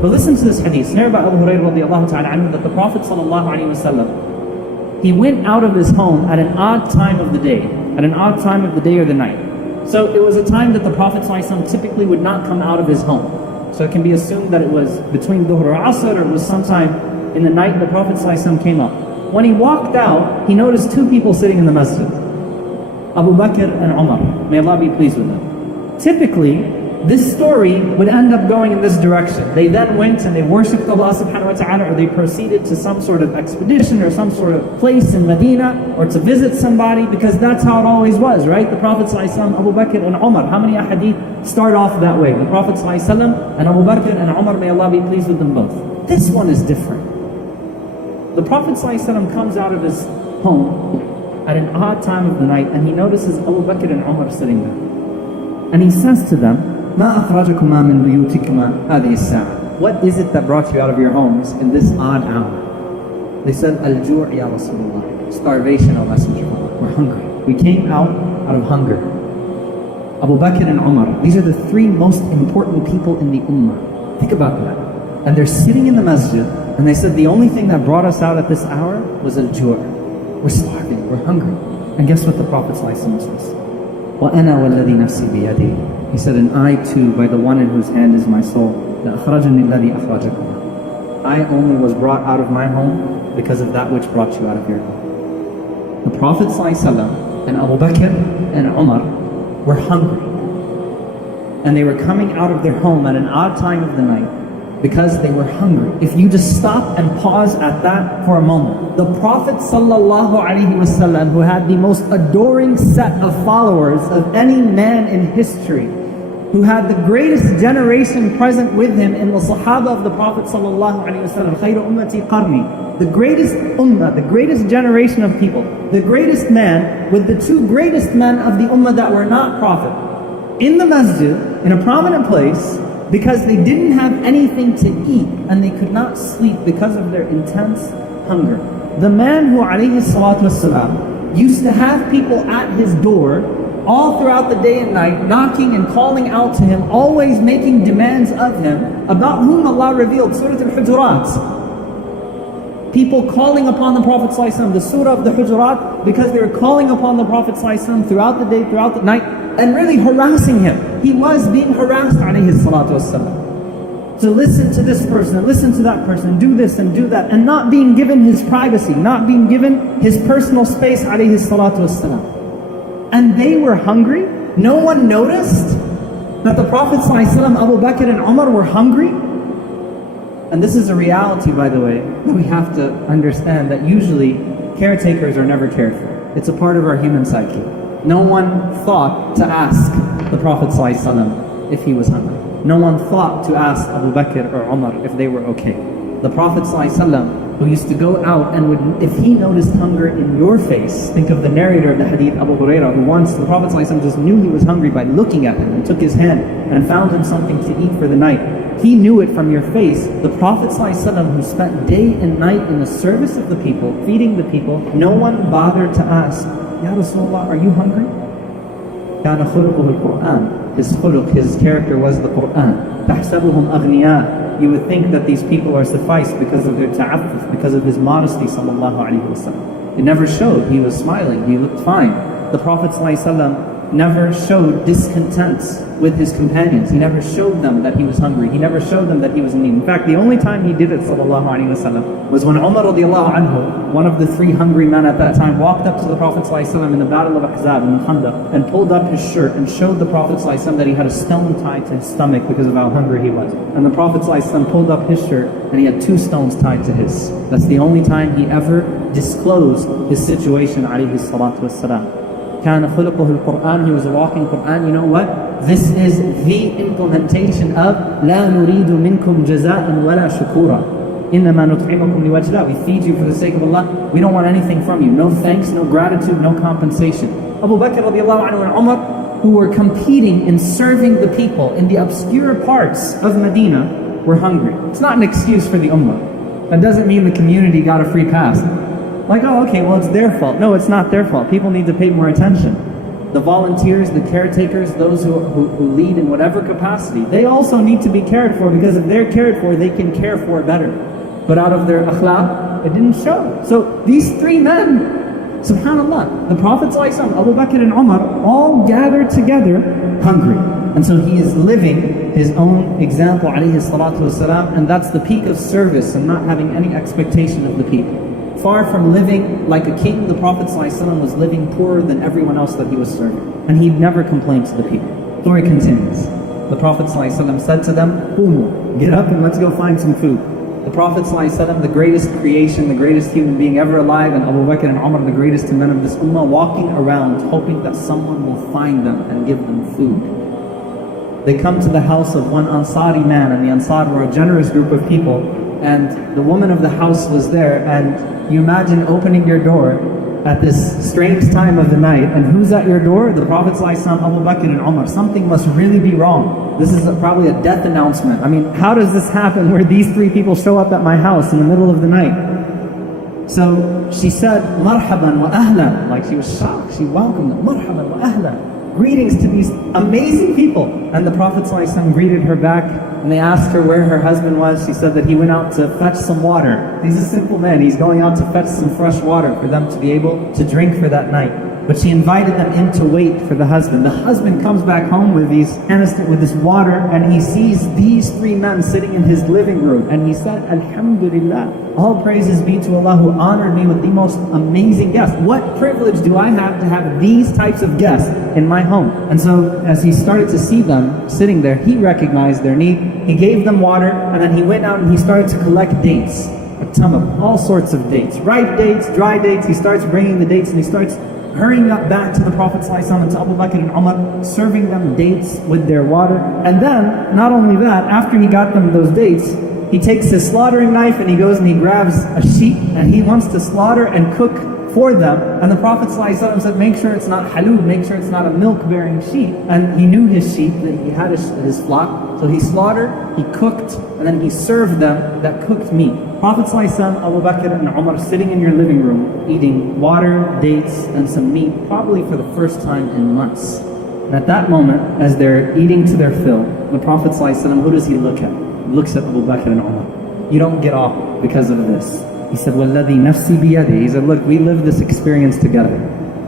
But listen to this hadith. Here about Abu Hurairah radiallahu ta'ala anhu, that the Prophet sallallahu alayhi wasallam, he went out of his home at an odd time of the day, or the night. So it was a time that the Prophet sallallahu alayhi wasallam typically would not come out of his home. So it can be assumed that it was between Dhuhr or Asr, or it was sometime in the night the Prophet sallallahu alayhi wasallam came up. When he walked out, he noticed two people sitting in the masjid, Abu Bakr and Umar. May Allah be pleased with them. Typically, this story would end up going in this direction. They then went and they worshipped Allah subhanahu wa ta'ala, or they proceeded to some sort of expedition or some sort of place in Medina, or to visit somebody, because that's how it always was, right? The Prophet ﷺ, Abu Bakr and Umar. How many ahadith start off that way? The Prophet ﷺ and Abu Bakr and Umar, may Allah be pleased with them both. This one is different. The Prophet ﷺ comes out of his home at an odd time of the night, and he notices Abu Bakr and Umar sitting there. And he says to them, ما أخرجكما من بيوتكما هذه الساعة. What is it that brought you out of your homes in this odd hour? They said, Al-ju' ya Rasulullah. Starvation, O Messenger of Allah. We're hungry. We came out of hunger. Abu Bakr and Umar, these are the three most important people in the ummah. Think about that. And they're sitting in the masjid, and they said, the only thing that brought us out at this hour was al-ju'. We're starving, we're hungry. And guess what the Prophet ﷺ says? وَأَنَا وَالَّذِي نَفْسِي بِيَدِي. He said, and I too, by the one in whose hand is my soul, لَأَخْرَجَنِي الَّذِي أَخْرَجَكُمَا. I only was brought out of my home because of that which brought you out of your home. The Prophet ﷺ and Abu Bakr and Umar were hungry. And they were coming out of their home at an odd time of the night because they were hungry. If you just stop and pause at that for a moment. The Prophet ﷺ, who had the most adoring set of followers of any man in history, who had the greatest generation present with him in the Sahaba of the Prophet ﷺ, خَيْرُ أُمَّتِي قَرْنِي, the greatest ummah, the greatest generation of people, the greatest man with the two greatest men of the ummah that were not Prophet, in the masjid, in a prominent place, because they didn't have anything to eat and they could not sleep because of their intense hunger. The man who alayhi salatu wasalam used to have people at his door all throughout the day and night, knocking and calling out to him, always making demands of him, about whom Allah revealed Surah Al-Hujurat. People calling upon the Prophet ﷺ, the Surah of the Hujurat, because they were calling upon the Prophet ﷺ throughout the day, throughout the night, and really harassing him. He was being harassed, alayhi salatu wasalam. To listen to this person, listen to that person, do this and do that, and not being given his privacy, not being given his personal space, alayhi salatu wasalam. And they were hungry. No one noticed that the Prophet ﷺ, Abu Bakr and Umar were hungry. And this is a reality, by the way, that we have to understand, that usually caretakers are never cared for. It's a part of our human psyche. No one thought to ask the Prophet ﷺ if he was hungry. No one thought to ask Abu Bakr or Umar if they were okay. The Prophet ﷺ, who used to go out and would, if he noticed hunger in your face, think of the narrator of the hadith, Abu Hurairah, who once the Prophet ﷺ just knew he was hungry by looking at him and took his hand and found him something to eat for the night. He knew it from your face. The Prophet ﷺ, who spent day and night in the service of the people, feeding the people, no one bothered to ask, Ya Rasulullah, are you hungry? كَانَ خُلُقُهُ الْقُرْآنِ. His khuluq, his character was the Qur'an. تَحْسَبُهُمْ أَغْنِيَاء. You would think that these people are sufficed because of their ta'affuf, because of his modesty, sallallahu alayhi wa sallam. It never showed. He was smiling, he looked fine. The Prophet ﷺ never showed discontent with his companions. He never showed them that he was hungry. He never showed them that he was in need. In fact, the only time he did it, sallallahu alayhi wasallam, was when Umar radiallahu anhu, one of the three hungry men at that time, walked up to the Prophet ﷺ in the battle of Ahzab in the Khandaq and pulled up his shirt and showed the Prophet ﷺ that he had a stone tied to his stomach because of how hungry he was. And the Prophet ﷺ pulled up his shirt and he had two stones tied to his. That's the only time he ever disclosed his situation, alayhi salatu wassalam. كان خلقه القرآن. He was a walking Qur'an. You know what? This is the implementation of لا نريد منكم جزاء ولا شكورا إنما نطعمكم لوجه الله. We feed you for the sake of Allah. We don't want anything from you. No thanks, no gratitude, no compensation. Abu Bakr radiallahu anhu and Umar, who were competing in serving the people in the obscure parts of Medina, were hungry. It's not an excuse for the ummah. That doesn't mean the community got a free pass. Like, oh, okay, well, it's their fault. No, it's not their fault. People need to pay more attention. The volunteers, the caretakers, those who lead in whatever capacity, they also need to be cared for, because if they're cared for, they can care for better. But out of their akhlaq, it didn't show. So these three men, subhanAllah, the Prophet ﷺ, Abu Bakr and Umar, all gathered together hungry. And so he is living his own example, alayhi salatu wasalam, and that's the peak of service and not having any expectation of the people. Far from living like a king, the Prophet ﷺ was living poorer than everyone else that he was serving. And he never complained to the people. Story continues. The Prophet ﷺ said to them, "Qumu, get up and let's go find some food." The Prophet ﷺ, the greatest creation, the greatest human being ever alive, and Abu Bakr and Umar, the greatest men of this ummah, walking around hoping that someone will find them and give them food. They come to the house of one Ansari man, and the Ansar were a generous group of people, and the woman of the house was there, and you imagine opening your door at this strange time of the night, and who's at your door? The Prophet ﷺ, Abu Bakr and Umar. Something must really be wrong. This is probably a death announcement. I mean, how does this happen where these three people show up at my house in the middle of the night? So she said, "Marhaban wa ahlan," like she was shocked. She welcomed them, "Marhaban wa ahlan." Greetings to these amazing people. And the Prophet ﷺ greeted her back, and they asked her where her husband was. She said that he went out to fetch some water. He's a simple man. He's going out to fetch some fresh water for them to be able to drink for that night. But she invited them in to wait for the husband. The husband comes back home with this water, and he sees these three men sitting in his living room. And he said, "Alhamdulillah, all praises be to Allah who honored me with the most amazing guests. What privilege do I have to have these types of guests in my home?" And so as he started to see them sitting there, he recognized their need. He gave them water, and then he went out and he started to collect dates, tamar, all sorts of dates, ripe dates, dry dates. He starts bringing the dates, and he starts hurrying up back to the Prophet ﷺ and to Abu Bakr and Umar, serving them dates with their water. And then, not only that, after he got them those dates, he takes his slaughtering knife and he goes and he grabs a sheep, and he wants to slaughter and cook for them. And the Prophet ﷺ said, "Make sure it's not halub, make sure it's not a milk-bearing sheep." And he knew his sheep, that he had his flock. So he slaughtered, he cooked, and then he served them that cooked meat. Prophet ﷺ, Abu Bakr and Umar sitting in your living room, eating water, dates, and some meat, probably for the first time in months. And at that moment, as they're eating to their fill, the Prophet ﷺ, who does he look at? He looks at Abu Bakr and Umar. "You don't get off because of this." He said, "Walladhi nafsi biyadi." He said, "Look, we lived this experience together.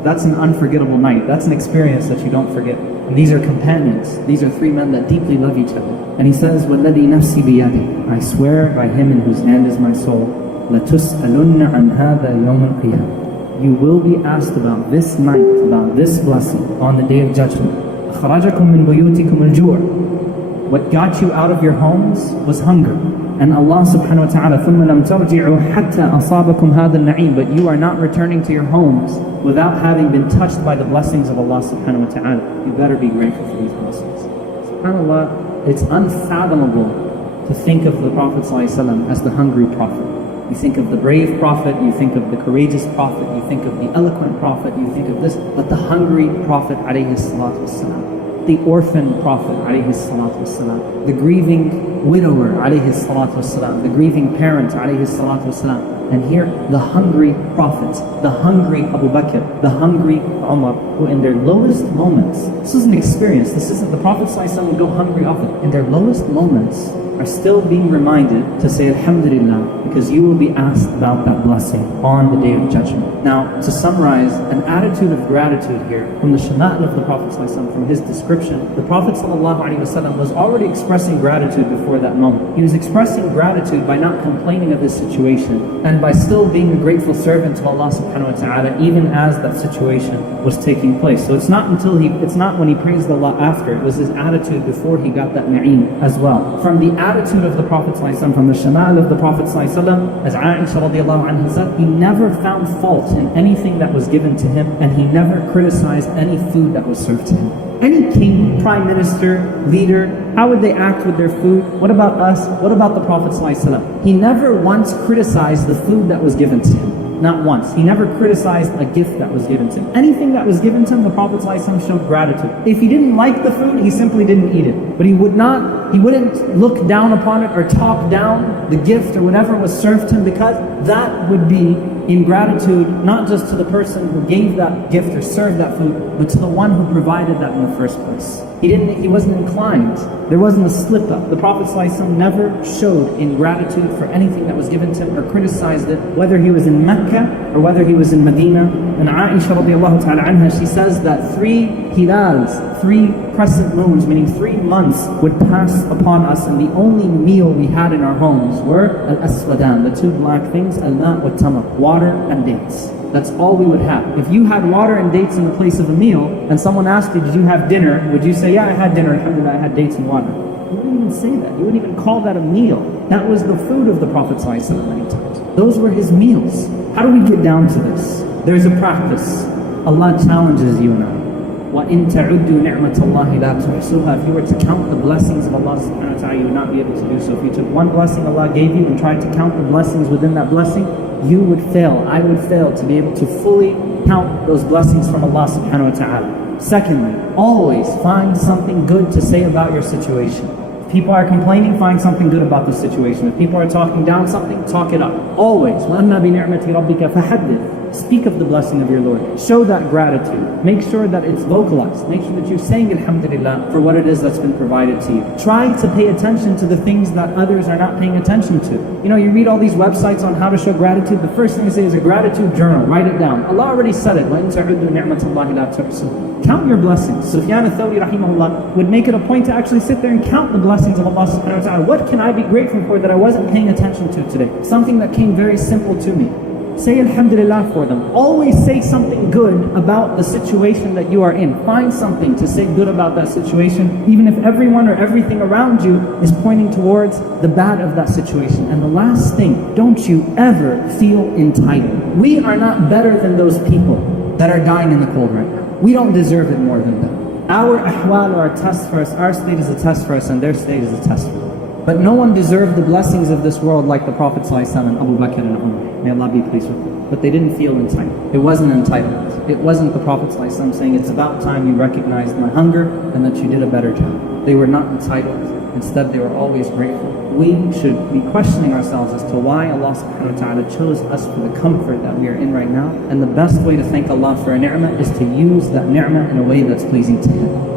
That's an unforgettable night. That's an experience that you don't forget. And these are companions. These are three men that deeply love each other." And he says, "Walladhi nafsi biyadi." I swear by him in whose hand is my soul, لَتُسْأَلُنَّ عَنْ هَذَا يَوْمَ الْقِيَامَةِ. You will be asked about this night, about this blessing on the Day of Judgment. أَخْرَجَكُم مِّن بُيُوتِكُمُ الْجُوعُ. What got you out of your homes was hunger. And Allah subhanahu wa ta'ala, ثُمَّ لَمْ تَرْجِعُوا حَتَّى أَصَابَكُمْ هَذَا النَّعِيمِ. But you are not returning to your homes without having been touched by the blessings of Allah subhanahu wa ta'ala. You better be grateful for these blessings. SubhanAllah, it's unfathomable to think of the Prophet ﷺ as the hungry prophet. You think of the brave prophet, you think of the courageous prophet, you think of the eloquent prophet, you think of this, but the hungry prophet alayhi salatu wasalam, the orphan prophet alayhi salatu wasalam, the grieving widower alayhi salatu wasalam, the grieving parent alayhi salatu wasalam. And here, the hungry prophets, the hungry Abu Bakr, the hungry Umar, who in their lowest moments, this is an experience, this isn't, the Prophet ﷺ would go hungry often, in their lowest moments are still being reminded to say Alhamdulillah, because you will be asked about that blessing on the Day of Judgment. Now, to summarize, an attitude of gratitude here, from the shama'il of the Prophet ﷺ, from his description, the Prophet ﷺ was already expressing gratitude before that moment. He was expressing gratitude by not complaining of his situation, and by still being a grateful servant to Allah subhanahu wa ta'ala, even as that situation was taking place. So it's not when he praised Allah after, it was his attitude before he got that na'im as well. From the attitude of the Prophet ﷺ, from the shama'il of the Prophet ﷺ, as Aisha radiallahu anha said, he never found fault in anything that was given to him, and he never criticized any food that was served to him. Any king, prime minister, leader, how would they act with their food? What about us? What about the Prophet ﷺ? He never once criticized the food that was given to him. Not once. He never criticized a gift that was given to him. Anything that was given to him, the Prophet ﷺ showed gratitude. If he didn't like the food, he simply didn't eat it. But he wouldn't look down upon it or talk down the gift or whatever was served to him, because that would be in gratitude, not just to the person who gave that gift or served that food, but to the one who provided that in the first place. He wasn't inclined. There wasn't a slip up. The Prophet ﷺ never showed ingratitude for anything that was given to him or criticized it, whether he was in Mecca or whether he was in Medina. And Aisha radiallahu ta'ala anha, she says that 3 hilals, 3 crescent moons, meaning 3 months, would pass upon us, and the only meal we had in our homes were al-aswadan, the 2 black things, al-ma' wa tamar, water and dates. That's all we would have. If you had water and dates in the place of a meal, and someone asked you, did you have dinner? Would you say, yeah, I had dinner, alhamdulillah, I had dates and water? You wouldn't even say that. You wouldn't even call that a meal. That was the food of the Prophet ﷺ many times. Those were his meals. How do we get down to this? There's a practice. Allah challenges you now. وَإِن تَعُدُّوا نِعْمَةَ اللَّهِ لَا تُحْصُوهَا. If you were to count the blessings of Allah subhanahu wa ta'ala, you would not be able to do so. If you took one blessing Allah gave you and tried to count the blessings within that blessing, you would fail. I would fail to be able to fully count those blessings from Allah subhanahu wa ta'ala. Secondly, always find something good to say about your situation. If people are complaining, find something good about the situation. If people are talking down something, talk it up. Always. وَأَمَّا بِنِعْمَةِ رَبِّكَ فَحَدِّثْ. Speak of the blessing of your Lord. Show that gratitude. Make sure that it's vocalized. Make sure that you're saying alhamdulillah for what it is that's been provided to you. Try to pay attention to the things that others are not paying attention to. You know, you read all these websites on how to show gratitude. The first thing they say is a gratitude journal. Write it down. Allah already said it. وَإِن تَعُدُّوا نِعْمَةَ اللَّهِ لَا تُحْصُوهَا. Count your blessings. Sufyan al-Thawri rahimahullah would make it a point to actually sit there and count the blessings of Allah subhanahu wa ta'ala. What can I be grateful for that I wasn't paying attention to today? Something that came very simple to me. Say alhamdulillah for them. Always say something good about the situation that you are in. Find something to say good about that situation, even if everyone or everything around you is pointing towards the bad of that situation. And the last thing, don't you ever feel entitled. We are not better than those people that are dying in the cold right now. We don't deserve it more than them. Our ahwal are a test for us, our state is a test for us, and their state is a test for them. But no one deserved the blessings of this world like the Prophet ﷺ and Abu Bakr and Umar. May Allah be pleased with them. But they didn't feel entitled. It wasn't entitlement. It wasn't the Prophet ﷺ saying, it's about time you recognized my hunger and that you did a better job. They were not entitled. Instead, they were always grateful. We should be questioning ourselves as to why Allah subhanahu wa ta'ala chose us for the comfort that we are in right now. And the best way to thank Allah for a ni'mah is to use that ni'mah in a way that's pleasing to Him.